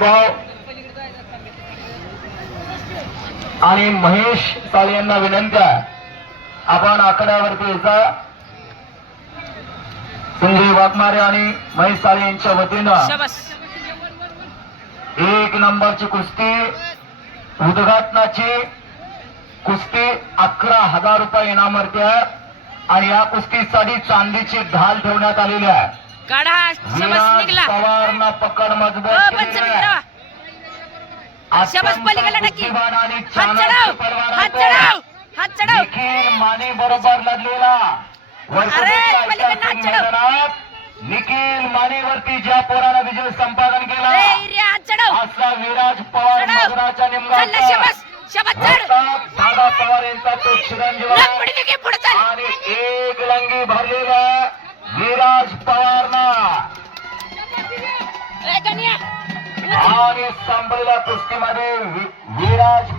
गाव आणि महेश साळे यांना विनंती आहे. आपण आकड्यावरती यायचा संजय वाघमारे आणि महेश साळे यांच्या वतीनं एक नंबरची कुस्ती उद्घाटनाची कुस्ती अकरा हजार रुपये इनामवरती आहे. आणि या कुस्तीसाठी चांदीची ढाल ठेवण्यात आलेली आहे. पकड हो मजबूत. शाबास पलीकडे हात चढाव हात. चढाव हात चढाव निखिल माने बरोबर लढलेला वर्षभराच्या पलीकडे हात ऐतिहासिक चढव. मैदानात निखिल मानेवरती ज्या पोरानं विजय संपादन केला हात चढाव असा विराज पवार चढव. मगराच्या चल ना निमगावचा शाबास शाबास चढ दादा पवार यांचा तो चिरंजीव. पुढे पुढे आणि संपलेल्या कुस्तीमध्ये विराज